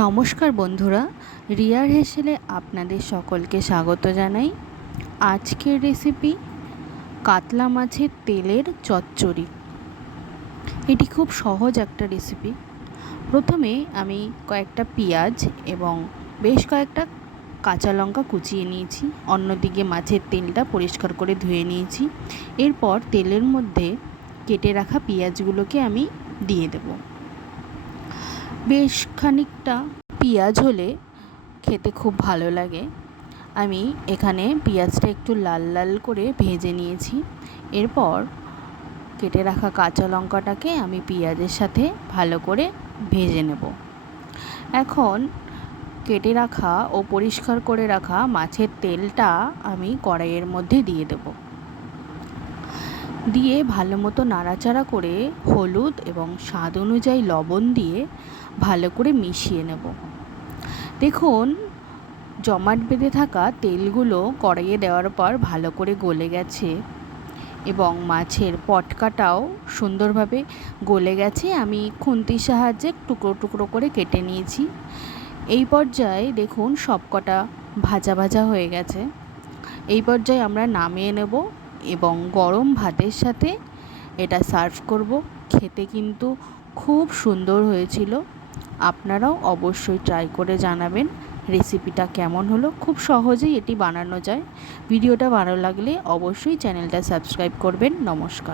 নমস্কার বন্ধুরা, রিয়ার হেসেলে আপনাদের সকলকে স্বাগত জানাই। আজকের রেসিপি কাতলা মাছের তেলের চচ্চড়ি। এটি খুব সহজ একটা রেসিপি। প্রথমে আমি কয়েকটা পেঁয়াজ এবং বেশ কয়েকটা কাঁচা লঙ্কা কুচিয়ে নিয়েছি। অন্যদিকে মাছের তেলটা পরিষ্কার করে ধুয়ে নিয়েছি। এরপর তেলের মধ্যে কেটে রাখা পেঁয়াজগুলোকে আমি দিয়ে দেব। বেশ খানিকটা পেঁয়াজ হলে খেতে খুব ভালো লাগে। আমি এখানে পেঁয়াজটা একটু লাল লাল করে ভেজে নিয়েছি। এরপর কেটে রাখা কাঁচা লঙ্কাটাকে আমি পেঁয়াজের সাথে ভালো করে ভেজে নেব। এখন কেটে রাখা ও পরিষ্কার করে রাখা মাছের তেলটা আমি কড়াইয়ের মধ্যে দিয়ে দেব। দিয়ে ভালো মতো নাড়াচাড়া করে হলুদ এবং স্বাদ অনুযায়ী লবণ দিয়ে ভালো করে মিশিয়ে নেব। দেখুন, জমাট বেঁধে থাকা তেলগুলো কড়াইয়ে দেওয়ার পর ভালো করে গলে গেছে এবং মাছের পটকাটাও সুন্দরভাবে গলে গেছে। আমি খুন্তির সাহায্যে টুকরো টুকরো করে কেটে নিয়েছি। এই পর্যায়ে দেখুন সবকটা ভাজা ভাজা হয়ে গেছে। এই পর্যায়ে আমরা নামিয়ে নেব এবং গরম ভাতের সাথে এটা সার্ভ করব। খেতে কিন্তু খুব সুন্দর হয়েছিল। আপনারাও অবশ্যই ট্রাই করে জানাবেন রেসিপিটা কেমন হলো। খুব সহজেই এটি বানানো যায়। ভিডিওটা ভালো লাগলে অবশ্যই চ্যানেলটা সাবস্ক্রাইব করবেন। নমস্কার।